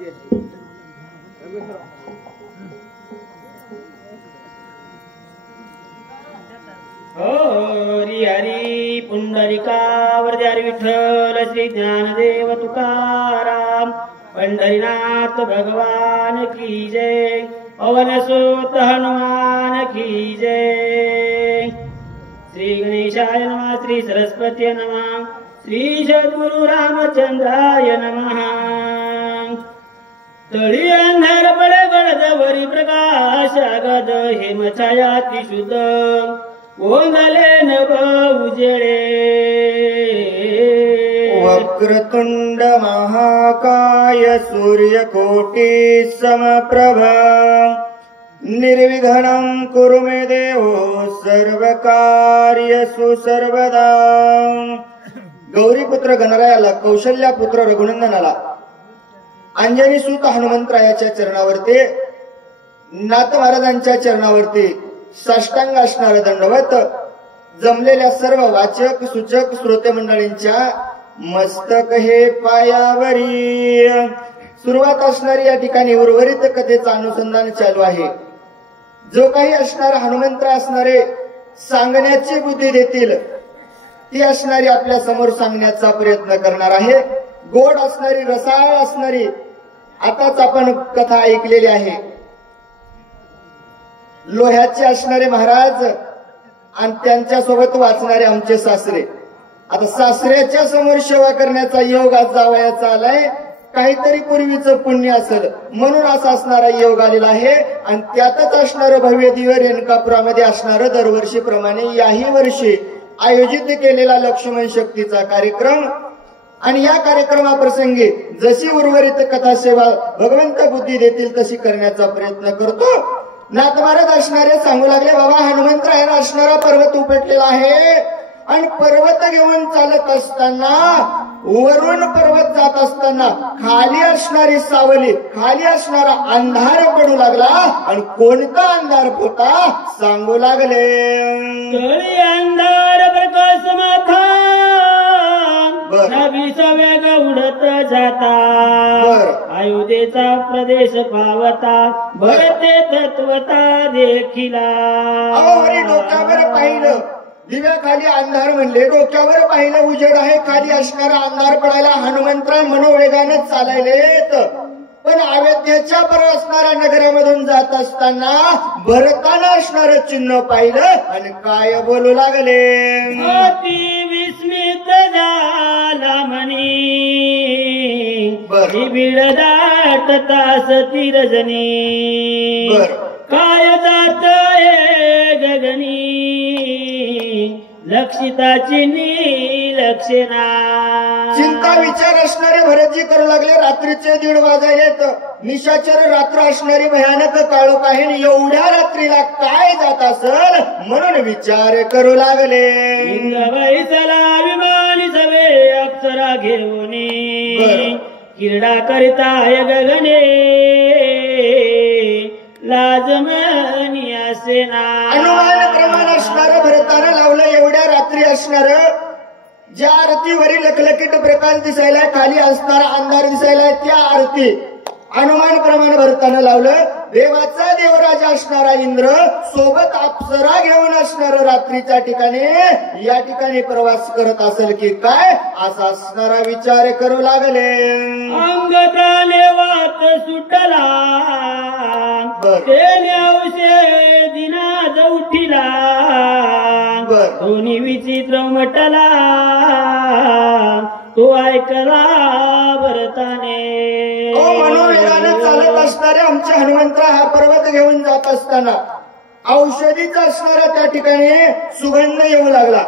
हरी हरी पुंडलिकावरती हरी विठ्ठल श्री ज्ञानदेव तुकाराम पंढरीनाथ भगवान की जय पवनसुत हनुमान की जय। श्री गणेशाय नमः श्री सरस्वती नमः श्री सद्गुरु रामचंद्राय नमः। तळी अंधार पडे गडदवरी प्रकाश अगद हेमछाया शुद्ध ओंगले नभ उजेळे। वक्रतुंड महाकाय सूर्यकोटि समप्रभा निर्विघ्नं कुरु मे देव सर्वकार्यसु सर्वदा। गौरीपुत्र गणरायाला कौशल्यापुत्र रघुनंदनाला अंजनी सुत हनुमंतरायाच्या चरणावरती नाथ महाराजांच्या चरणावरती साष्टांग असणार दंडवत जमलेल्या सर्व वाचक सूचक श्रोते मंडळींच्या मस्तक हे पायावरी। सुरुवात असणारी या ठिकाणी उर्वरित कथेचं अनुसंधान चालू आहे। जो काही असणार हनुमंतराय असणारे सांगण्याची बुद्धी देतील ती असणारी आपल्या समोर सांगण्याचा प्रयत्न करणार आहे। गोड असणारी रसाळ असणारी आताच आपण कथा ऐकलेली आहे। लोह्याचे असणारे महाराज आणि त्यांच्या सोबत वाचणारे आमचे सासरे। आता सासऱ्याच्या समोर सेवा करण्याचा योग आज जावयाचा आलाय। काहीतरी पूर्वीचं पुण्य असेल म्हणून असा असणारा योग आलेला आहे। आणि त्यातच असणारं भव्य दिव्य रेणुकापुरामध्ये असणारं दरवर्षीप्रमाणे याही वर्षी आयोजित केलेला लक्ष्मण शक्तीचा कार्यक्रम। आणि या कार्यक्रमाप्रसंगी जशी उर्वरित कथा सेवा भगवंत बुद्धी देतील तशी करण्याचा प्रयत्न करतो। नाथ महाराज असणारे सांगू लागले, बाबा हनुमंतरायाला असणारा पर्वत उपटलेला आहे आणि पर्वत घेऊन चालत असताना वरून पर्वत जात असताना खाली असणारी सावली खाली असणारा अंधार पडू लागला। आणि कोणता अंधार होता सांगू लागले, अंधार प्रकाश माथा वेग उडत जाता अयोध्येचा प्रदेश पावता भरते तत्वता देखिला। डोक्यावर पाहिलं दिव्याखाली अंधार म्हणले, डोक्यावर पाहिलं उजेड आहे, खाली असणारा अंधार पडायला हनुमंतराय मनोवेगाने चालायलेत। पण अयोध्येच्या पर असणाऱ्या नगरामधून जात असताना भरताना असणार चिन्ह पाहिलं आणि काय बोलू लागले, अति विस्मित झाला म्हणी बीड दाटता सती रजनी काय जात गगनी लक्षिताची लक्षणा। चिंता विचार असणारे भरतजी करू लागले, रात्रीचे 1:30 वाजायलेत, निशाचर रात्र असणारी भयानक काळोख आहे। एवढ्या रात्रीला काय जात असल म्हणून विचार करू लागले। इंद्रबाई चला विमानी सवे अप्सरा घेऊन क्रीडा करिताय गगने लाजमनी असेना। अनुमान प्रमाण असणार भरताना लावलं एवढ्या रात्री असणार ज्या आरतीवरील लखलखीत प्रकाश दिसायला खाली असणारा अंधार दिसायला त्या आरती अनुमान प्रमाण भरताना लावलं। देवाचा देवराजा असणारा इंद्र सोबत अप्सरा घेऊन असणार रात्रीच्या ठिकाणी या ठिकाणी प्रवास करत असेल की काय असा असणारा विचार करू लागले। अंग प्राणे वात सुटला औषे दिना जवठीला दोन्ही विचित्र म्हटला तो ऐकला भरताने। मनोवेगाने चालत असणारे आमचे हनुमंतराय हा पर्वत घेऊन जात असताना औषधीचा असणारा त्या ठिकाणी सुगंध येऊ लागला।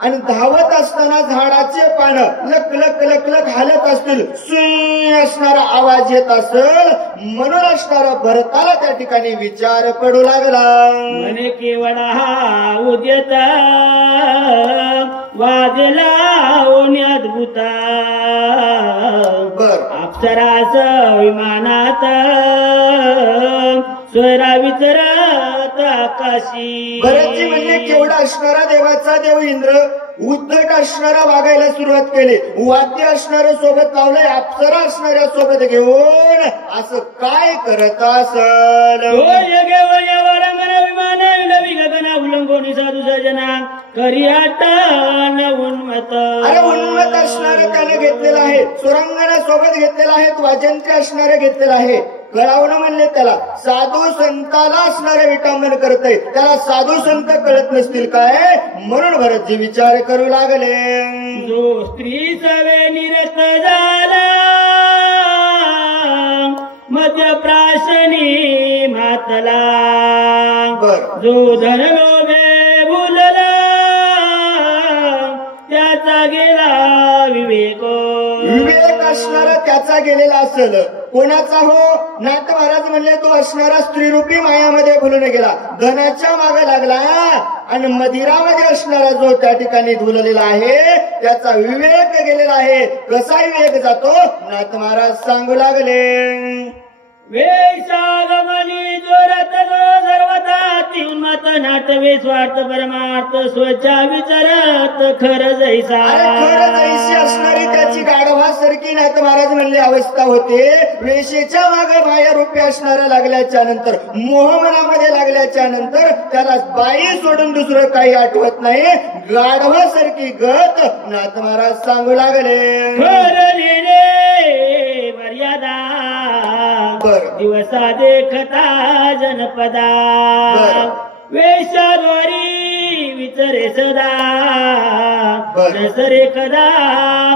आणि धावत असताना झाडाचे पान लक लक लक लक हालत असतील सुई असणारा आवाज येत असेल म्हणून असणारा भरताला त्या ठिकाणी विचार पडू लागला। म्हणे केवळा हा उद्यत वाजला अद्भुता अप्सरास विमानात स्वरा विचरत आकाशात काशी. भरतजी म्हणले केवढा असणारा देवाचा देव इंद्र उद्धट असणारा वागायला सुरुवात केली. वाद्य असणाऱ्या सोबत लावलंय, अप्सरा असणाऱ्या सोबत घेऊन असं काय करत असल. गगना उल्लंघोनी साधू सजना करी उन्मत. अरे उन्मत असणारं त्याने घेतलेलं आहे, सुरांगणा सोबत घेतलेला आहे, वाजंत्री असणारे घेतलेलं आहे. कळावणं म्हणले त्याला साधू संताला असणारे विटांबन करतय, त्याला साधू संत कळत नसतील काय. म्हणून भरतजी विचार करू लागले. जो स्त्री सवे निरत झाला मध्यप्राशनी मातला. जो धन लोभे भुलला त्याचा गेला विवेक. विवेक असणारा त्याचा गेलेला असेल. कोणाचा हो? नाथ महाराज म्हणले तो असणारा स्त्रीरूपी मायामध्ये भुलून गेला, धनाच्या मागे लागला आणि मदिरामध्ये असणारा जो त्या ठिकाणी धुललेला आहे त्याचा विवेक गेलेला आहे. कसा विवेक जातो नाथ महाराज सांगू लागले. वेशागमनी जोरत सर्वता उन्मत नाटवे स्वार्थ परमार्थ स्वचा विचारत खर जैसा. खरं जैसी असणारी त्याची गाढवासारखी नाथ महाराज म्हणले अवस्था होते. वेशेच्या मागे बाह्य रूपे असणाऱ्या लागल्याच्या नंतर, मोहमनामध्ये लागल्याच्या नंतर त्याला बाई सोडून दुसरं काही आठवत नाही. गाढवासारखी गत नाथ महाराज सांगू लागले. खर लेणे मर्यादा दिवसा देखता जनपदा. वेशाद्वारी विचरे सदा नसरे कदा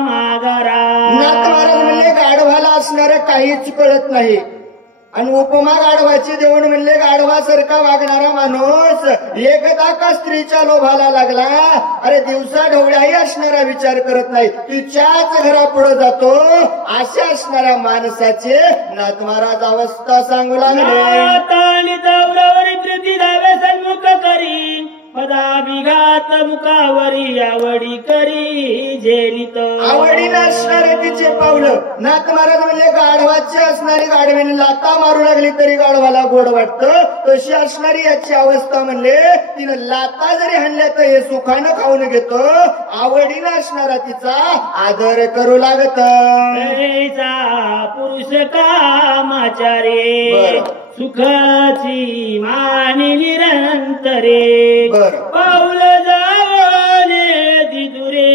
मागारा. नाथ महाराज म्हणले गाढवाला असणारं काहीच कळत नाही. आणि उपमा गाढवाची देऊन म्हणले गाढवासारखा वागणारा माणूस एकदा का स्त्रीच्या लोभाला लागला. अरे दिवसा ढवळ्याही असणारा विचार करत नाही, तिच्याच घरापुढे जातो. अशा असणाऱ्या माणसाचे नाथ महाराज अवस्था सांगू लागले. प्रीती धावे सन्मुख करी पदाभिघात मुखावरी आवडी करी झेलित. आवडीनं असणारे तिचे पावलं. नाथ महाराज म्हणले गाढवाची असणारी गाढवीने लाता मारू लागली तरी गाढवाला गोड वाटतं, तशी असणारी याची अवस्था म्हणले तिनं लाता जरी हाणल्या तर हे सुखानं खाऊन घेतो. आवडीनं असणारा तिचा आदर करू लागत. पुरुष कामाचारे सुखाची मानी निरंतरे. पाऊल जावने दिदुरे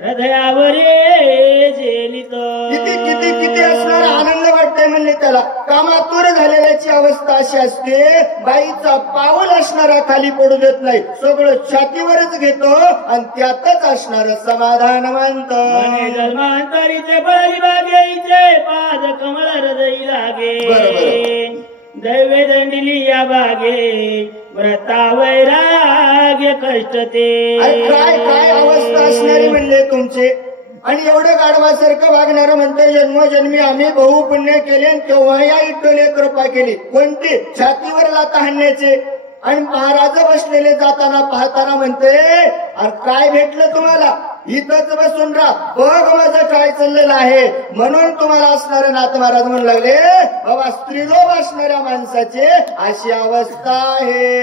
हृदयावरे झेलित. किती किती किती असणारा आनंद वाटतंय म्हणले त्याला. कामातूर झालेल्याची अवस्था अशी असते, बाईचा पाऊल असणारा खाली पडू देत नाही, सगळं छातीवरच घेतो आणि त्यातच असणार समाधान मानतो. जन्मांतरीचे बळी बागेचे पाद कमळ हृदयी लागे. दैवे दंडिली या बागे व्रता वैराग्य कष्ट ते. काय काय अवस्था असणारी म्हणले तुमचे. आणि एवढं गाढवासारखं वागणारं म्हणतोय जन्मोजन्मी आम्ही बहु पुण्य केले आणि तेव्हा या इटोले कृपा केली. कोणती? छातीवर लाता हाणण्याचे. आणि महाराज बसलेले जाताना पाहताना म्हणते अरे काय भेटलं तुम्हाला, इथंच बसून राहा, बघ माझं काय चाललेलं आहे. म्हणून तुम्हाला असणारे नाथ महाराज म्हणू लागले बाबा स्त्रीलोभ असणाऱ्या माणसाचे अशी अवस्था आहे.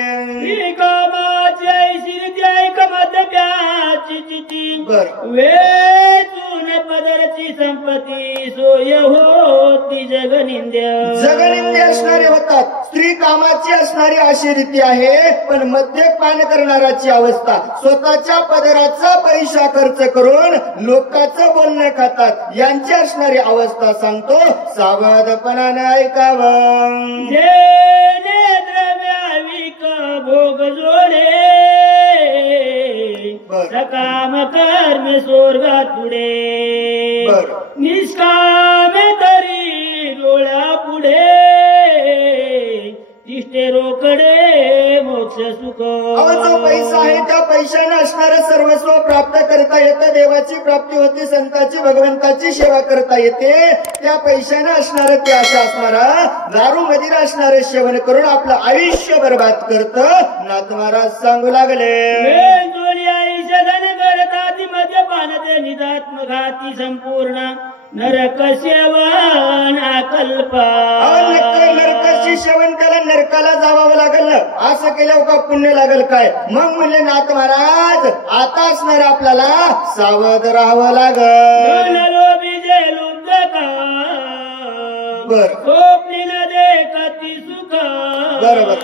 वेचून पदरची संपत्ती सोय होती जगनिंद्य. जगनिंद्य असणारे होतात. स्त्री कामाची असणारी अशी रीती आहे. पण मद्यपान करणाराची अवस्था स्वतःच्या पदराचा पैसा खर्च करून लोकांचं बोलणं खातात. यांची असणारी अवस्था सांगतो, सावधपणाने ऐकावं. भोग जोडे सकाम कर्म स्वर्गात पुढे. निष्काम तरी डोळ्या पुढे इष्टे रोकडे मोक्ष सुख. जो पैसा आहे त्या पैशाने असणारं सर्वस्व प्राप्त करता येतं. देवाची प्राप्ती होती, संतांची भगवंताची सेवा करता येते. त्या पैशाने असणार ते असं असणारा दारू मदिरा असणारे सेवन करून आपलं आयुष्य बर्बाद करत. नाथ महाराज सांगू लागले. आयुष्य धन करताती मद्यपान ते निदात्मघाती संपूर्ण नरक सेवन कल्प. नरकाची सेवन त्याला नरकाला जावं लागल ना, असं केल्यावर का पुण्य लागल काय? मग म्हणले नाथ महाराज आता असणार आपल्याला सावध राहावं लागल. बर देखती सुख बरोबर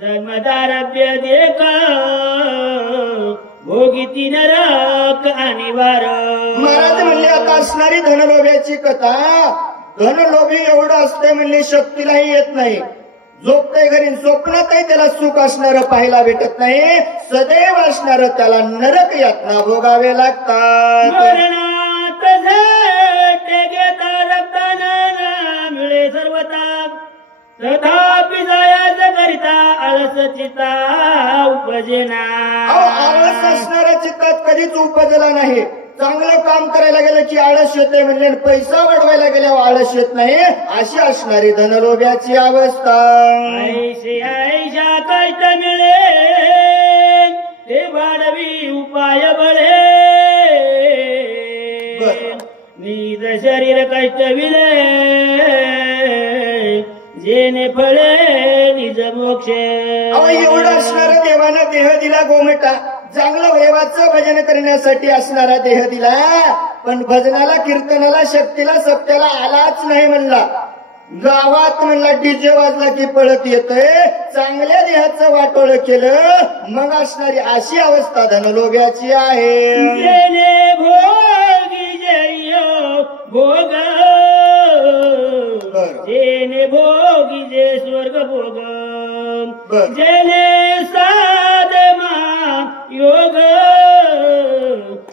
जन्मदारभ्य देख भोगिती नरक आणि वार. महाराज म्हणले आता असणारी धनलोभ्याची कथा. धनलोभी एवढं असते म्हणले शक्तीलाही येत नाही, झोपते घरी स्वप्नातही त्याला सुख असणार पाहायला भेटत नाही, सदैव असणार त्याला नरक यातना भोगावे लागतात. मरणात झटे घेता रक्ताना मिळे सर्वता तथापि जायाच करिता आळस चित्ता उपजेना. आळस असणाऱ्या चित्तात कधीच उपजला नाही. चांगलं काम करायला गेलं की आळस येते म्हणजे, पैसा वाढवायला गेल्यावर आळस येत नाही, अशी असणारी धनलोभ्याची अवस्था. ऐशे ऐशा कष्ट मिळे ते वाढवी उपाय बळे निज शरीर कष्ट विले जेने फळे निज मोक्ष. एवढं असणारा देवानं देह दिला गोमटा, चांगलं देवाचं भजन करण्यासाठी असणारा देह दिला, पण भजनाला कीर्तनाला शक्तीला सप्त्याला आलाच नाही म्हणला. गावात म्हणला डीजे वाजला की पळत येतोय. चांगल्या देहाचं वाटोळ केलं मग असणारी अशी अवस्था धनलोभ्याची आहे. जेने भोगी जय भोग जेने भोगी जे स्वर्ग भोग जेने साधमा योग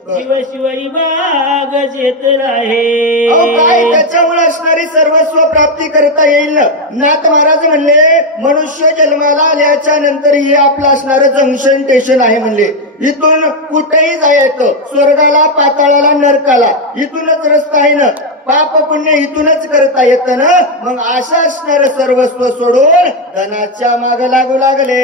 शिव शिवई बाग जेतला आहे. काय त्याच्यामुळे असणारी सर्वस्व प्राप्ती करता येईल. नाथ महाराज म्हणले मनुष्य जन्माला आल्याच्या नंतर हे आपलं असणारं जंक्शन स्टेशन आहे म्हणले. इथून कुठेही जायचं, स्वर्गाला पाताळाला नरकाला इथूनच रस्ता आहे ना, पाप पुण्य इथूनच करता येतं ना. मग आशा असणार सर्वस्व सोडून धनाच्या माग लागू लागले.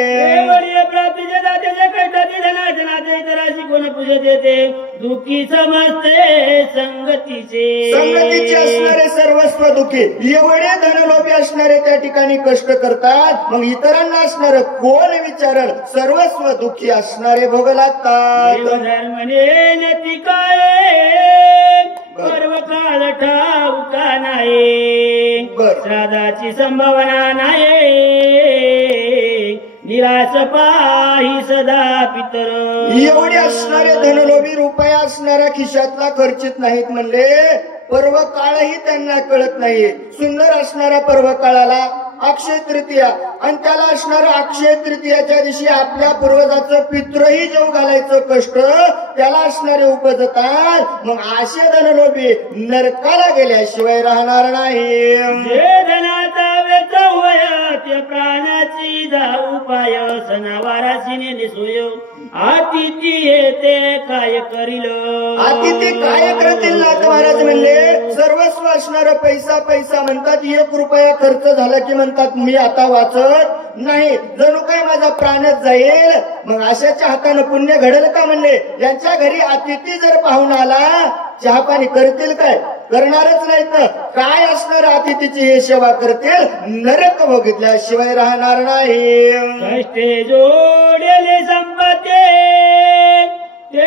प्राप्तीच्या दात्याच्या कष्टातील धनाच्या नाते इतराशी कोण पूजत येते दुःखी समजते संगतीचे असणारे सर्वस्व दुःखी. एवढे धनलोभी असणारे त्या ठिकाणी कष्ट करतात, मग इतरांना असणार कोण विचारल? सर्वस्व दुःखी असणारे भोग लागतात. धर्मने काय पर्व काळ ठाऊका नाही, श्राद्धाची संभावना नाही, निराश पाही सदा पितर. एवढे असणारे धनलोभी रुपया असणाऱ्या खिशातला खर्चित नाहीत म्हणले. पर्व काळही त्यांना कळत नाही. सुंदर असणारा पर्व काळाला अक्षय तृतीया, आणि त्याला असणारं अक्षय तृतीयाच्या दिवशी आपल्या पूर्वजाचं पित्रही जेव घालायचं कष्ट त्याला असणारे उपजतात. मग असे धनलोभी नरकाला गेल्याशिवाय राहणार नाही. धनाचा वेचवय ते प्राणाची जाऊ पाय सणावाराची निसोय अतिथी येते काय करील. अतिथी काय करतील? नाथ महाराज म्हणले सर्वस्व असणारं पैसा पैसा म्हणतात, 1 रुपया खर्च झाला की म्हणतात मी आता वाचत नाही, जणू काय माझा प्राणच जाईल. मग अशाच्या हातानं पुण्य घडेल का म्हणले. यांच्या घरी अतिथी जर पाहून आला चहा पाणी करतील काय? करणारच नाहीत ना. काय असणार अतिथीची हे सेवा करतील, नरक बघितल्याशिवाय राहणार नाही. कष्टे जोडले संपत्ती ते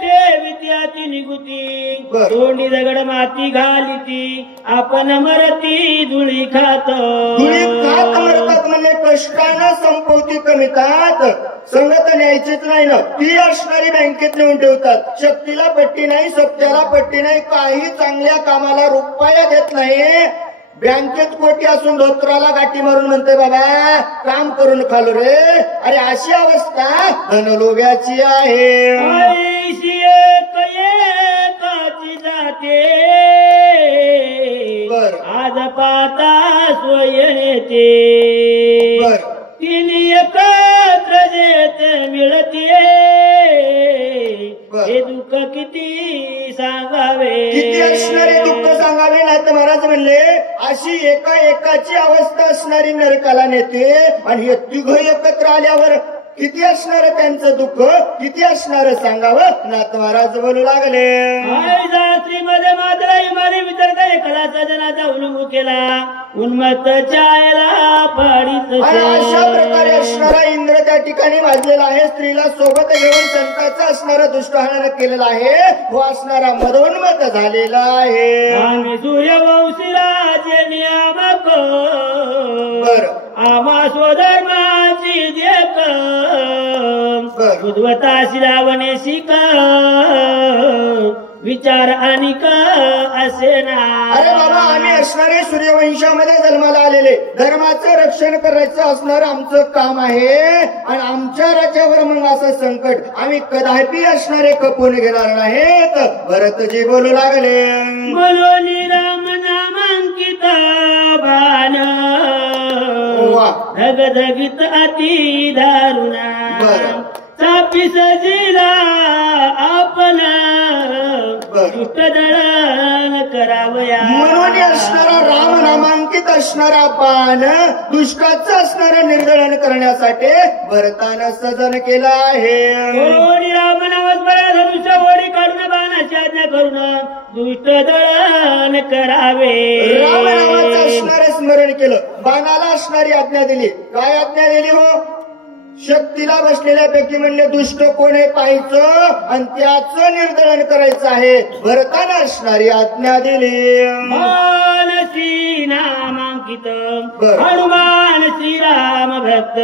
ठेवित्याची निगुती, तोंडी दगड माती घालिती आपण मरती धुळी खात. धुळी खात मरतात म्हणजे कष्टानं संपवती कमीतात. संगत न्यायचीच नाही ना, ती असणारी बँकेत नेऊन ठेवतात. शक्तीला पट्टी नाही, सप्त्याला पट्टी नाही, काही चांगल्या कामाला रुपया देत नाही. बँकेत कोटी असून धोत्राला गाठी मारून म्हणते बाबा काम करून खालो रे. अरे अशी अवस्था धनलोभ्याची आहे. जाते आज पाता स्वयं येते तिने एकत्र जेते मिळते हे दुःख किती सांगावे. किती असणारे दुःख सांगावे. नाथ महाराज म्हणले अशी एका एकाची अवस्था असणारी नरकाला नेते, आणि हे तिघ एकत्र आल्यावर किती असणार त्यांचं दुःख, किती असणार सांगावं. नाथ महाराज बोलू लागले. मध्ये मात्र इमाने विचारता एखादा सजनाचा उन्मुख केला उन्मत्त चायला पाडीत. आणि अशा प्रकारे असणारा इंद्र त्या ठिकाणी वाजलेला आहे. स्त्रीला सोबत घेऊन संताचा असणारा दुष्टहान केलेला आहे. व असणारा मदोन्मत झालेला आहे. आम्ही सूर्यवंशी राजे नियामक आम्हा स्वधर्माची देख उद्वता शिरावणे शिक विचार आणि असे ना. अरे बाबा आम्ही असणारे सूर्यवंशामध्ये जन्माला आलेले, धर्माचं रक्षण करायचं असणारं आमचं काम आहे. आणि आमच्या राज्यावर मग असं संकट आम्ही कदापि असणारे खपून घेणार नाहीत. भरतजी बोलू लागले. म्हणून राम नामांकित बाण धगधगित अति दारुणा चापी सजिला आपण दुष्टदळण करावया. म्हणून असणारा राम नामांकित असणारा बाण दुष्टाचं असणारं निर्दळन करण्यासाठी भरतानं सजन केलं आहे. राम नामस्मरण धनुष्य ओढी काढून बाणाची आज्ञा करून दुष्ट दळण करावे. राम नामाचं असणारं स्मरण केलं, बाणाला असणारी आज्ञा दिली. काय आज्ञा दिली हो? शक्तीला बसलेल्यापैकी म्हणले दुष्ट कोण आहे पाहायचं आणि त्याचं निर्दळन करायचं आहे. भरतानं असणारी आज्ञा दिली. श्री नामांकित हनुमान श्रीराम भक्त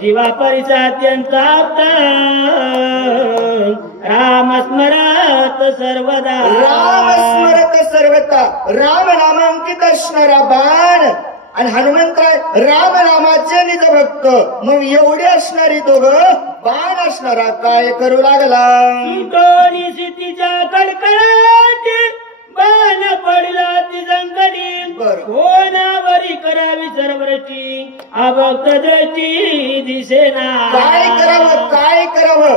जीवा परिचा अत्यंत राम स्मरत सर्वदा. राम स्मरत सर्वदा. राम नामांकित असणारा बाण आणि हनुमंतराय राम नामाचे निज भक्त. मग एवढे असणारी दोघं बाण असणारा काय करू लागला. सिद्धीच्या कडकडाट बाण पडला ती संकटी कोणावरी करावी सर्वृष्टी अभक्त दृष्टी दिसेना. काय करावं, काय करावं.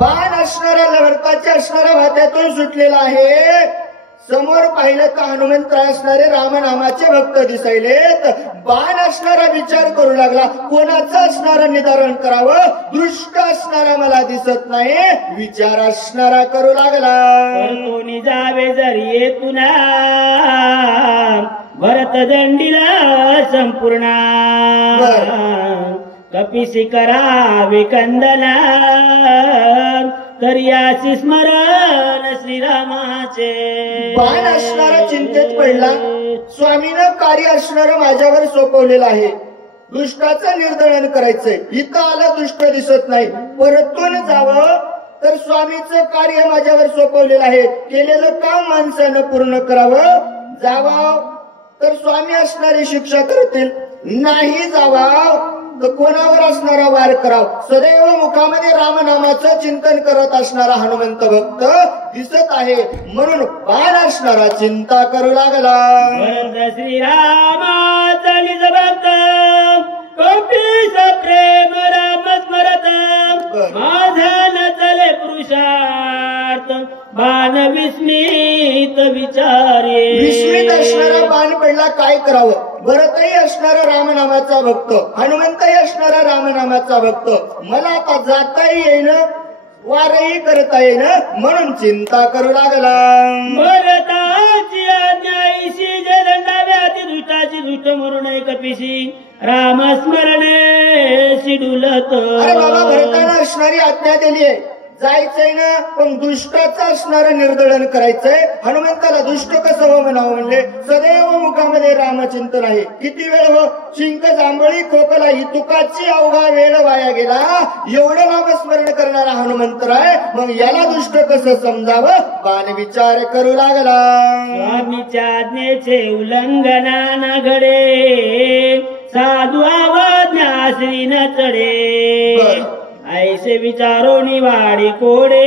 बाण असणारा भरताच्या असणाऱ्या भात्यातून सुटलेला आहे. समोर पाहिलं तर हनुमंतराय असणारे रामनामाचे भक्त दिसायलेत. बाण असणारा विचार करू लागला कोणाचं असणारं निधारण करावं. दृष्ट असणारा मला दिसत नाही, विचार असणारा करू लागला. कोणी जावे जरी येतून भरत दंडीला संपूर्ण कपिसी करावे कंदना तरियासी स्मरण श्रीरामाचे. बाण असणारा चिंतेत पडला. स्वामीनं कार्य असणारं माझ्यावर सोपवलेलं आहे. दुष्टाचं निर्दळन करायचंय. इथं आलं दुष्ट दिसत नाही, परतून जावं तर स्वामीचं कार्य माझ्यावर सोपवलेलं आहे. केलेलं काम माणसानं पूर्ण करावं. जावं तर स्वामी असणारी शिक्षा करतील, नाही जावा तर कोणावर असणारा वार कराव. सदैव मुखामध्ये रामनामाचं चिंतन करत असणारा हनुमंत भक्त दिसत आहे. म्हणून बाण असणारा चिंता करू लागला. श्रीरामाचा निज भक्त कपीस प्रेम राम स्मरत माझा न चले पुरुषार्थ बाण विस्मित विचारे. विस्मित असणारा बाण पडला काय करावं. भरतही असणारा रामनामाचा भक्त, हनुमंतही असणारा रामनामाचा भक्त. मला आता जाताही येईन, वारही करता येईन, म्हणून चिंता करू लागला. भरताची आज्ञाईशी जलंडाव्या अतिदुष्टाची दुष्ट मरू नये कपिशी रामस्मरणे शिडुलत. अरे बाबा भरतानं असणारी आज्ञा दिली आहे, जायचंय ना, पण दुष्टाचं असणारं निर्दळन करायचंय. हनुमंताला दुष्ट कसं हो म्हणावं म्हणले. सदैव मुखामध्ये रामचिंतन आहे. किती वेळ हो, शिंक जांभळी खोकला ही तुकाची अवघा वेळ वाया गेला. एवढं नामस्मरण करणारा हनुमंतराय, मग याला दुष्ट कसं समजावं. बाण विचार करू लागला. स्वामीच्या आज्ञेचे उल्लंघना न घडे साधू अवज्ञा श्री न चढे ऐसे विचारो निवाडी कोडे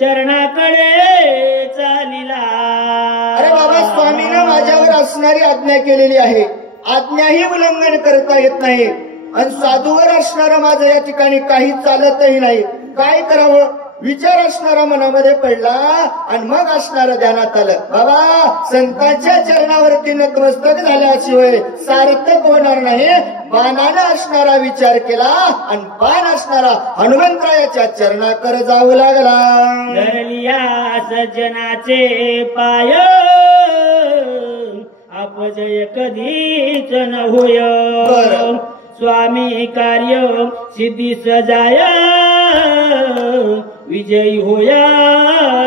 चरणाकडे चालिला. अरे बाबा स्वामीनं माझ्यावर असणारी आज्ञा केलेली आहे, आज्ञाही उल्लंघन करता येत नाही. आणि साधूवर असणारं माझं या ठिकाणी काही चालतही नाही. काय करावं. विचार असणारा मनामध्ये पडला आणि मग असणारं ध्यानात आलं, बाबा संतांच्या चरणावरती नतमस्तक झाल्याशिवाय सार्थक होणार नाही. बाणानं असणारा विचार केला आणि बाण असणारा हनुमंतरायाच्या चरणाकर जाऊ लागला. धरलिया सज्जनाचे पाय अपजय कधीच न होय. बरं. स्वामी कार्य सिद्धी सजाय विजयी होया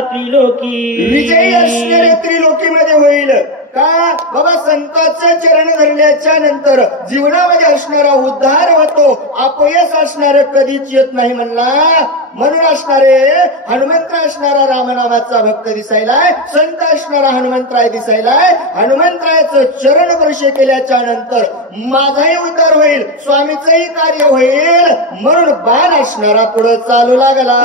त्रिलोकी. विजयी असणारे त्रिलोकीमध्ये होईल का? बाबा संतांचे चरण धरल्याच्या नंतर जीवनामध्ये असणारा उद्धार होतो, अपयश असणार कधीच येत नाही म्हणला. म्हणून असणारे हनुमंत असणारा रामनामाचा भक्त दिसायलाय, संत असणारा हनुमंतराय दिसायलाय. हनुमंतरायाचं चरण स्पर्श केल्याच्या नंतर माझाही उद्धार होईल, स्वामीचंही कार्य होईल. म्हणून बाण असणारा पुढे चालू लागला.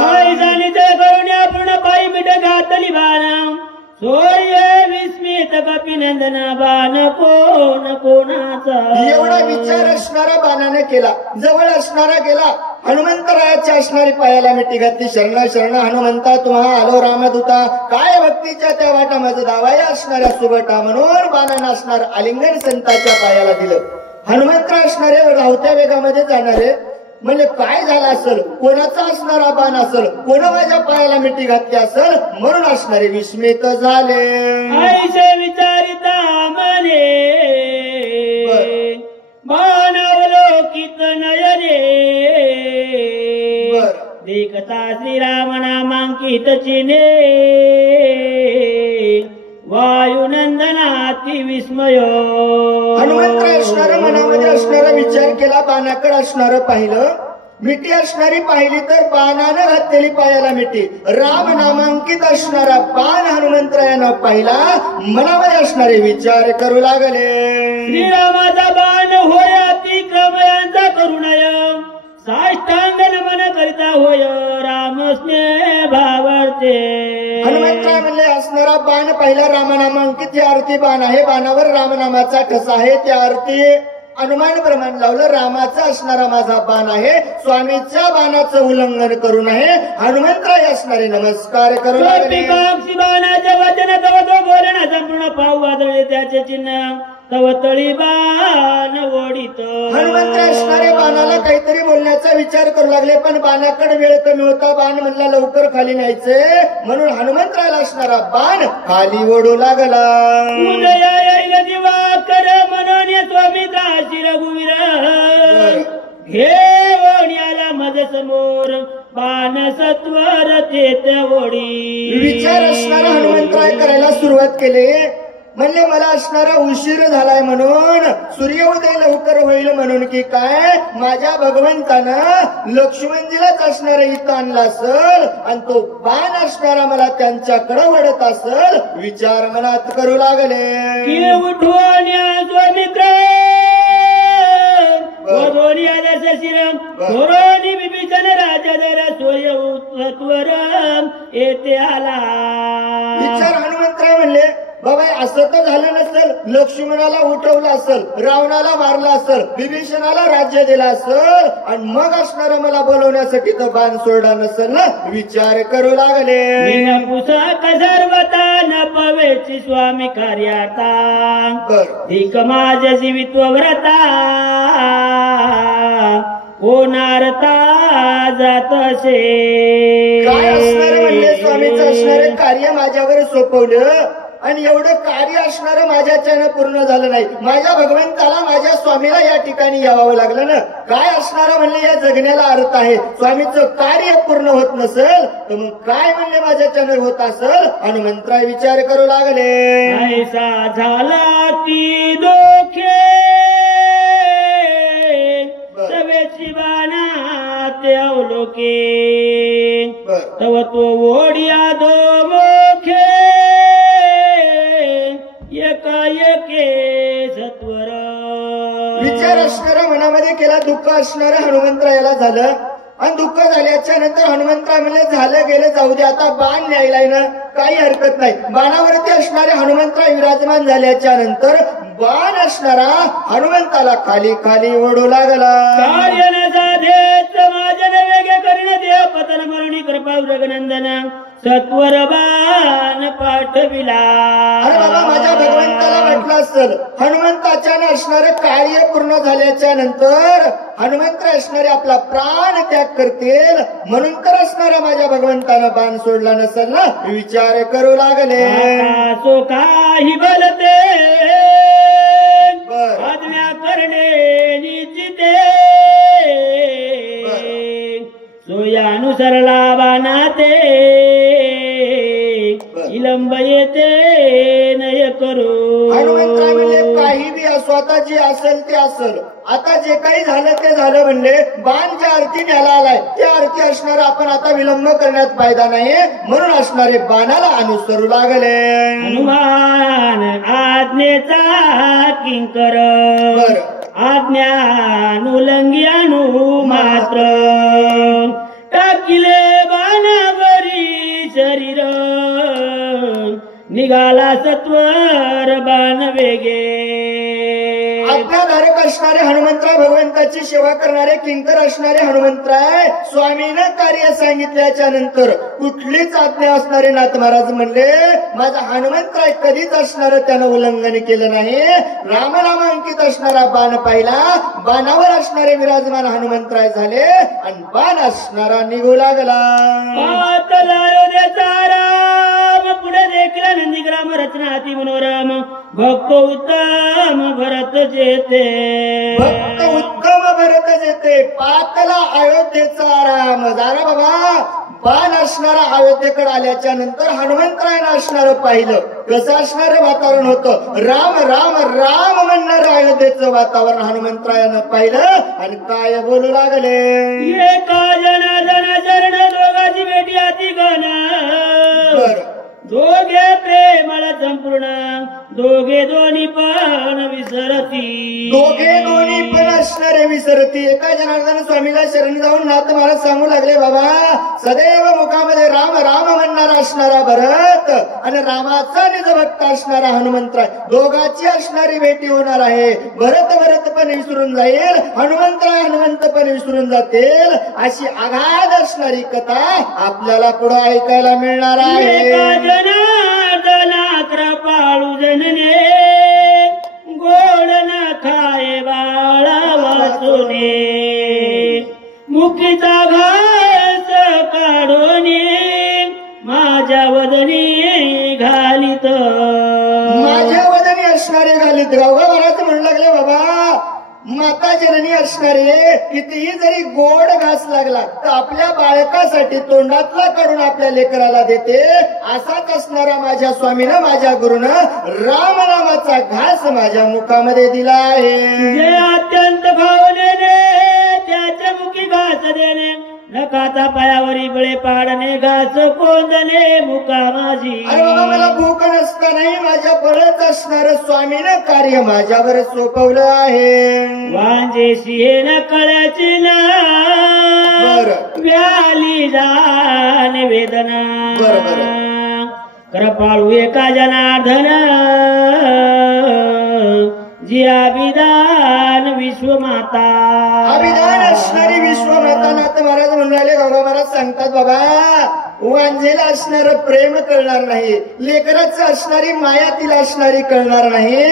पूर्ण पायी मिठ घातली बाण सोय विस्मित कपिनंदना बाण कोण कोणाचा. एवढा विचार असणारा बाणाने केला, जवळ असणारा गेला. हनुमंतरायाच्या असणारी पायाला मिठी घातली. शरणा शरणा हनुमंता तुम्हा आलो रामदूता. काय भक्तीच्या त्या वाटा माझं दावाया असणाऱ्या सुबटा म्हणून बाणानं असणार आलिंगन संतांच्या पायाला दिलं. हनुमंतराय असणारे धावत्या वेगामध्ये जाणारे म्हणजे काय झालं असेल, कोणाचा असणारा बाण असेल, कोण माझ्या पायाला मिठी घातली असेल म्हणून असणारे विस्मित झाले. आईचे विचारिता मने बाणावलोकित नयने देखता श्रीराम नामांकित चिन्हे वायुनंदनाती विस्मय. हनुमंतराय असणारा मनामध्ये असणारा विचार केला, बाणाकडे असणारं पाहिलं. मिठी असणारी पाहिली तर बाणानं घातलेली पायाला मिठी, राम नामांकित असणारा बाण हनुमंतरायानं पाहिला. मनामध्ये असणारे विचार करू लागले. श्रीरामाचा बाण होय अतिक्रम यांचा करुणय साष्टांग नमन करिता होय राम स्नेह भावार्थे. हनुमंतराय म्हणले असणारा बाण पाहिला रामनामांकित, त्या अर्थी बाण आहे. बाणावर रामनामाचा ठसा आहे, त्या अर्थी अनुमान प्रमाण लावलं. रामाचा असणारा माझा बाण आहे, स्वामीच्या बाणाचं उल्लंघन करू नये. हनुमंतराय असणारे नमस्कार करू लागले. बाणाच्या वचन तव तो बोलणा संपूर्ण पाहू वादळले त्याचे चिन्ह तव तळी बाण ओढीत. हनुमंतराय असणारे बाणाला काहीतरी बोलण्याचा विचार करू लागले, पण बाणाकडे वेळ कमी होता. बाण म्हणला लवकर खाली न्यायचे म्हणून हनुमंतरायला असणारा बाण खाली ओढू लागला. उदया येईल दिवाकर म्हणून स्वामी दासी रघुवीर हे ओढ्याला मज समोर बाण सत्वर ते त्या ओढी. विचार असणारा हनुमंतराय करायला सुरुवात केली. म्हणले मला असणारा उशीर झालाय म्हणून, सूर्योदय लवकर होईल म्हणून की काय माझ्या भगवंतानं लक्ष्मणजीलाच असणारा इथं आणला असल आणि तो बाण असणारा मला त्यांच्याकडे वडत असल. विचार मनात करू लागले. उठून स्वामित्र धोरोनी विभीषण राजा जरा सोय उत्वर येते आला. विचार हनुमंतराय म्हणले बाबा असं तर झालं नसेल, लक्ष्मणाला उठवलं असेल, रावणाला मारलं असेल, विभीषणाला राज्य दिलं असेल आणि मग असणारं मला बोलवण्यासाठी तर बाण सोडला नसेल ना. विचार करू लागले. सर्वता न पवेची स्वामी कार्याता धिक माझ जीवित्व व्रता होणारता जात असे. काय असणार म्हणले स्वामीचं असणारे कार्य माझ्यावर सोपवलं आणि एवढं कार्य असणारं माझ्याच्यानं पूर्ण झालं नाही. माझ्या भगवंताला माझ्या स्वामीला या ठिकाणी यावं लागलं ना. काय असणारं म्हणले या जगण्याला अर्थ आहे. स्वामीचं कार्य पूर्ण होत नसेल तर मग काय म्हणले माझ्याच्यानं होत असेल. हनुमंतराय विचार करू लागले. ऐसा झाला ती दोखे सवेची बाणा ते अवलोके तव तो ओढिया दो मोखे सत्वर. विचार असणारा मनामध्ये केला, दुःख असणारा हनुमंतरायाला झालं आणि दुःख झाल्याच्या नंतर हनुमंतराय म्हणले झालं गेलं जाऊ दे, आता बाण न्यायलाय ना काही हरकत नाही. बाणावरती असणारे हनुमंतराय विराजमान झाल्याच्या नंतर बाण असणारा हनुमंताला खाली खाली ओढू लागला. कार्य न साधेच माझ्या वेगे करीन देव पतन मरुणी कृपा रघुनंदन सत्वर बाण पाठविला. अरे बाबा माझ्या भगवंताला वाटलं असेल हनुमंताच्या असणारे कार्य पूर्ण झाल्याच्या नंतर हनुमंत असणारे आपला प्राण त्याग करतील म्हणून तर असणारा माझ्या भगवंतानं बाण सोडला नसेल ना विचार करू लागले. आता सो काही बोलते आज्ञा करणे निश्चिते सोयानुसरला बाणाते विलंब येते नय करू. हनुमंतराय म्हणले काही बी असो आता जे असेल ते असेल आता जे काही झालं ते झालं म्हणले बाण ज्या अर्थी न्याला आलाय त्या अर्थी असणार आपण आता विलंब करण्यात फायदा नाही म्हणून असणारे बाणाला अनुसरू लागले. हनुमान आज्ञेचा किंकर आज्ञानुलंगी अनु मात्र टाकिले बाणावरी शरीर निघाला सत्वर बाण वेगे. आज्ञाधारक असणारे हनुमंतराय भगवंताची सेवा करणारे किंकर असणारे हनुमंतराय स्वामीनं कार्य सांगितल्याच्या नंतर कुठलीच आज्ञा असणारे नाथ महाराज म्हणले माझा हनुमंतराय कधीच असणार त्यानं उल्लंघन केलं नाही. रामनाम अंकित असणारा बाण पाहिला बाणावर असणारे विराजमान हनुमंतराय झाले आणि बाण असणारा निघू लागला. राम पुढे देखील नंदीग्राम रचना अति मनोरम भक्त उत्तम भरत जेते. भक्त उत्तम भरत जेते पातला अयोध्येचा राम झाला बाबा. बाण असणारा अयोध्येकडे आल्याच्या नंतर हनुमंतरायनं असणारं पाहिलं कसं असणारं वातावरण होतं. राम राम राम म्हणणारं अयोध्येचं वातावरण हनुमंतरायानं पाहिलं आणि काय बोलू लागले. एका जनार्दन शरण दोघाची भेटी अति गण दोघे प्रेमळ संपूर्ण दोघे दोन्ही पण विसरती. दोघे दोन्ही पण असणारे विसरती. एका जनार्दन स्वामीला शरण जाऊन नाथ महाराज सांगू लागले बाबा सदैव मुखामध्ये राम राम म्हणणारा असणारा भरत आणि रामाचा निज भक्त असणारा हनुमंतराय दोघाची असणारी भेटी होणार आहे. भरत भरत पण विसरून जाईल हनुमंतराय हनुमंत पण विसरून जातील अशी आघात असणारी कथा आपल्याला पुढे ऐकायला मिळणार आहे. जनार्दना कृपाळू जनने गोड न खाये बाळा वाचोने मुखीचा घास काढून माझ्या वदनी घालीत. माझ्या वदनी असणारे घालीत. गावगा महाराज म्हणू लागले बाबा माता जननी असणारे कितीही जरी गोड घास लागला तर आपल्या बाळकासाठी तोंडातला काढून आपल्या लेकराला देते. असाच असणारा माझ्या स्वामीनं माझ्या गुरुनं राम नामाचा घास माझ्या मुखामध्ये दिला आहे. जे अत्यंत भावनेने त्याच्या मुखी घास देणे न खाता पायावरी बळे पाडणे घास कोंदणे मुका माझी. अरे बाबा मला भूक नसतानाही माझ्या बळच असणार स्वामीनं कार्य माझ्यावर सोपवलं आहे. वांजेशी हे न कळायची ना व्याली जाण वेदना कृपाळू एका जनार्दन जी अभिदान विश्वमाता. अभिदान असणारी विश्वमाता नाथ महाराज म्हणून राहिले. गंगा महाराज सांगतात बाबा वांझेला असणार प्रेम कळणार नाही लेकराचं असणारी माया तिला असणारी कळणार नाही.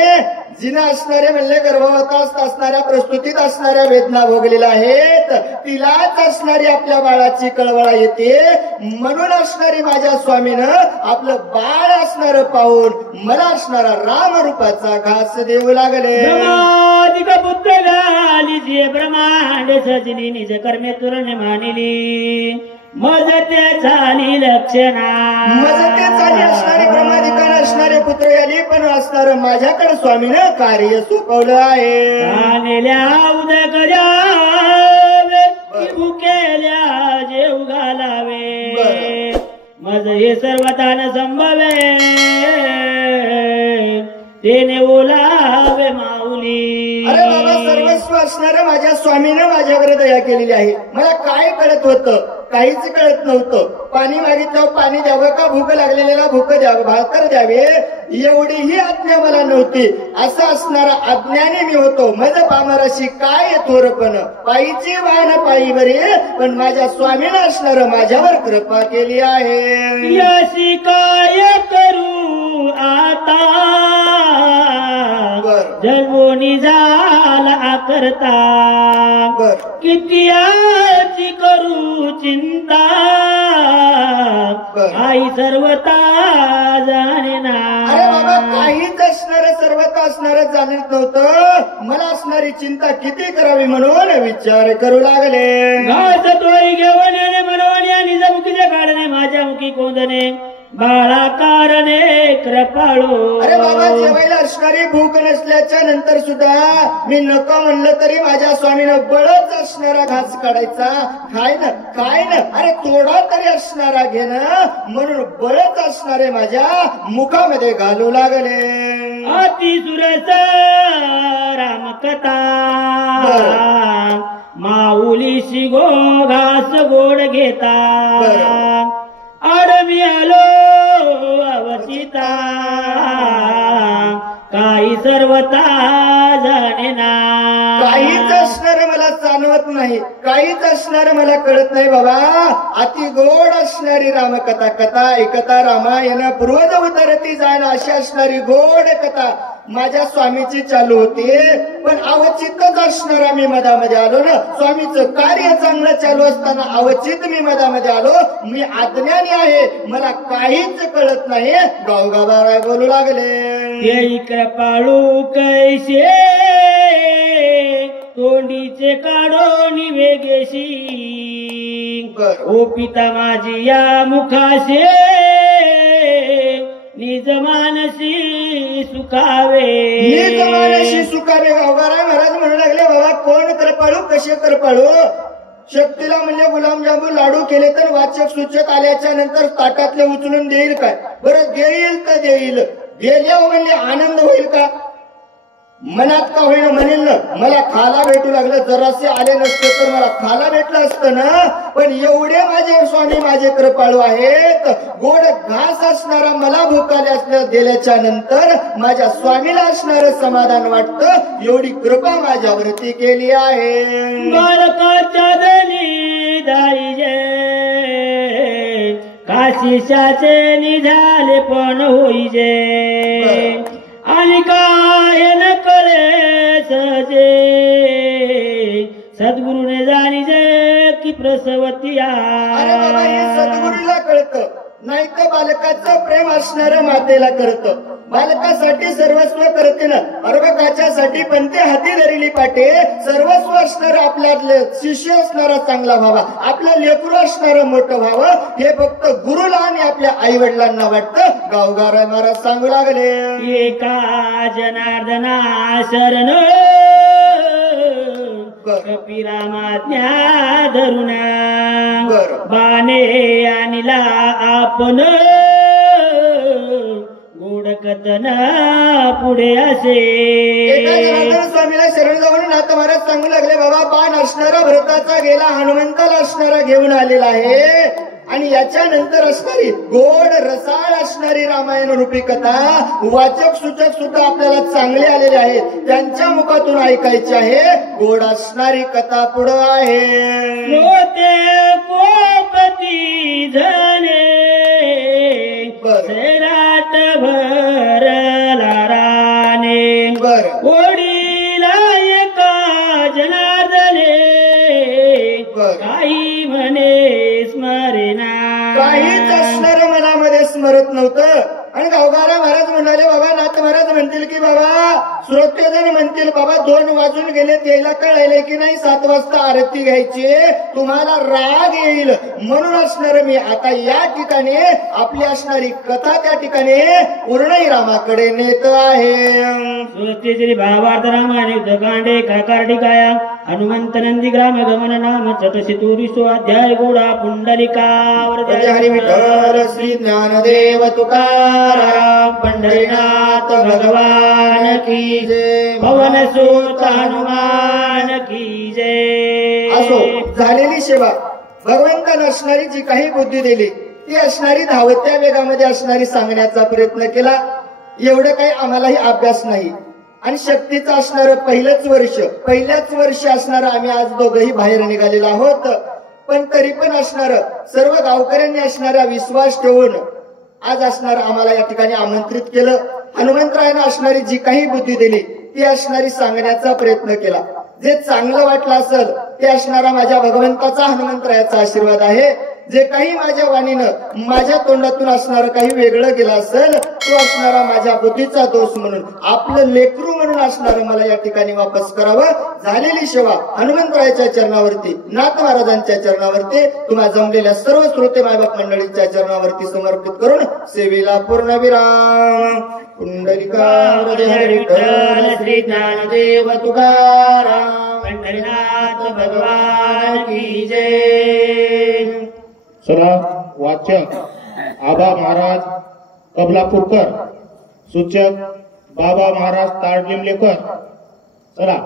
जिनं असणारे म्हणले गर्भावस्थेत असणाऱ्या प्रस्तुतीत असणाऱ्या वेदना भोगलेल्या आहेत तिलाच असणारी आपल्या बाळाची कळवळा येते. म्हणून असणारी माझ्या स्वामीनं आपलं बाळ असणार पाहून मला असणारा रामरूपाचा घास देऊ लागले. ब्रह्मादिक पुत्र गाली जे ब्रह्मांड सजनी निज कर्मे तुरणे मानिली मजते झाली लक्षणा. मजते झाली असणारी ब्रह्मादिकानं असणारे पुत्र आली पण असणार माझ्याकडे स्वामीनं कार्य सोपवलं आहे. आलेल्या उदक द्यावे भुकेल्या जेव घालावे मज हे सर्व तान संभवे तेने ओलावे माऊली. अरे बाबा सर्वस्व असणारं माझ्या स्वामीनं माझ्यावर दया केलेली आहे. मला काय कळत होतं काहीच कळत नव्हतं. पाणी मागितल्यावर पाणी द्यावं का भूक लागलेल्याला भूक द्यावं, भाकर द्यावे एवढीही आज्ञा मला नव्हती. असं असणारा अज्ञानी मी होतो. मज पामराशी काय थोरपण, पायीची वाहन पायी बरे, पण माझ्या स्वामीनं असणार माझ्यावर कृपा केली आहे. याशी काय करू आता, जन्मोनी झाला करता, किती याची करू चिंता, आई सर्वता जाणे ना. अरे बाबा, काहीच असणार सर्वता असणार जाणत नव्हतं. मला असणारी चिंता किती करावी म्हणून विचार करू लागले. घास तोरी घेऊन येणे म्हणून या निजमुखीचे काढणे, माझ्या मुखी कोंदणे बाळा कारणे कृपाळू. अरे बाबा, जेवायला असणारी भूक नसल्याच्या नंतर सुद्धा मी नको म्हणलं तरी माझ्या स्वामीनं बळच असणारा घास काढायचा. खाय ना अरे थोडा तरी असणारा घेणं म्हणून बळच असणारे माझ्या मुखामध्ये घालू लागले. अति सुरस रामकथा, माऊली शिगो घास गोड घेता, आडमी आलो अवचिता, काही सर्वता जाणे ना. काहीच असणार मला जाणवत नाही, काहीच असणार मला कळत नाही बाबा. अति गोड असणारी रामकथा, कथा एकता रामायण पूर्वज उतरती जाणं अशी असणारी गोड कथा माझ्या स्वामीची चालू होती. पण अवचितच असणारा मी मधामध्ये आलो ना. स्वामीचं कार्य चांगलं चालू असताना अवचित मी मधामध्ये आलो. मी अज्ञानी आहे, मला काहीच कळत नाही. गावगाबाराय बोलू लागले. कृपाळू कैसे तोंडीचे काढो निवेगेशी, ओ पिता माझी या मुखाशे निज मानसी सुखावे. निज मानसी सुखावे. गावगाराय महाराज म्हणू लागले, बाबा कोण कृपाळू, कसे कृपाळू. शक्तीला म्हणजे गुलाबजामुन लाडू केले तर वाचक सूचक आल्याच्या नंतर ताटातले उचलून देईल काय? बरं देईल तर देईल, गेल्यावर म्हणजे आनंद होईल का? मनात का होईना म्हणेल ना, मला खाला भेटू लागलं, जरासे आले नसते तर मला खाला भेटलं असतं ना. पण एवढे माझे स्वामी माझे कृपाळू आहेत. गोड घास असणारा मला भूकाले असल्या दिल्याच्या नंतर माझ्या स्वामीला असणार समाधान वाटतं. एवढी कृपा माझ्यावरती केली आहे. बालकाच्या धनी दाईजे काशीशाचे निझाले पण होईजे, आणि काय न कळे सजे सद्गुरुने जाणीजे की प्रसवती. अरे बाबा, हे सद्गुरूला कळतं, नाही तर बालकाचं प्रेम असणारं मातेला कळतं. बालकासाठी सर्वस्व करते ना, अर्भकाच्यासाठी पंते हाती धरली पाटे. सर्वस्व असणारं आपल्यातले शिष्य असणारा चांगला व्हावा, आपलं लेकरू असणारं मोठं व्हावं, हे फक्त गुरुला आणि आपल्या आई वडिलांना वाटतं. गावगाराय महाराज सांगू लागले. एका जनार्दना शरण कपिरामाज्ञा धरुणा, बाणे आणला आपण गोड कथन पुढे असे. स्वामीला शरण जाऊन नाथ महाराज सांगू लागले, बाबा बाण असणारा भरताचा गेला, हनुमंताला असणारा घेऊन आलेला आहे. आणि याच्या नंतर असणारी गोड रसाळ असणारी रामायण रूपी कथा वाचक सूचक सुद्धा आपल्याला चांगले आलेले आहेत, त्यांच्या मुखातून ऐकायची आहे. गोड असणारी कथा पुढं आहे. कोपती झणे राट भरला राणे, ओढीला एका जनार्दने काही म्हणे स्मरेना. काहीच असणारं मनामध्ये स्मरत नव्हतं. आणि गावगारा महाराज म्हणाले, बाबा नाथ महाराज म्हणतील की बाबा श्रोतेजन म्हणतील, बाबा 2 वाजून गेले, यायला कळायले की नाही 7 वाजता आरती घ्यायची, तुम्हाला राग येईल म्हणून असणार मी आता या ठिकाणी आपली असणारी कथा त्या ठिकाणी पूर्ण रामाकडे नेत आहे. श्री भावार्थ रामायण युद्धकांडे काकार्डिकाया हनुमंत नंदी ग्राम गमन नाम चतुर्शतुरिसो अध्याय. गोडा पुंडलिकावर हरी विठ्ठल श्री ज्ञानदेव तुकाराम पंढरीनाथ भगवान की जय. पवन सुत हनुमान की जय. असो झालेली सेवा भगवंतानं असणारी जी काही बुद्धी दिली ती असणारी धावत्या वेगामध्ये असणारी सांगण्याचा प्रयत्न केला. एवढं काही आम्हालाही अभ्यास नाही आणि शक्तीचं असणारं पहिल्याच वर्षी असणारं आम्ही आज दोघंही बाहेर निघालेलो आहोत. पण तरी पण असणारं सर्व गावकऱ्यांनी असणारा विश्वास ठेवून आज असणारं आम्हाला या ठिकाणी आमंत्रित केलं. हनुमंतरायानं असणारी जी काही बुद्धी दिली ती असणारी सांगण्याचा प्रयत्न केला. जे चांगलं वाटलं असेल ते असणारा माझ्या भगवंताचा हनुमंतरायाचा आशीर्वाद आहे. जे काही माझ्या वाणीनं माझ्या तोंडातून असणारं काही वेगळं गेलं असेल तो असणारा माझ्या बुद्धीचा दोष म्हणून आपलं लेकरू म्हणून असणारं मला या ठिकाणी वापस करावं. झालेली सेवा हनुमंतरायाच्या चरणावरती नाथ महाराजांच्या चरणावरती तुम्हा जमलेल्या सर्व श्रोते मायबाप मंडळींच्या चरणावरती समर्पित करून सेवेला पूर्ण विराम. पुंडलिका हरी विठ्ठल श्री ज्ञानदेव तुकाराम पंढरीनाथ भगवान की जय. चला वाचक आबा महाराज कबलापूरकर, सूचक बाबा महाराज ताडलिमलेकर. चला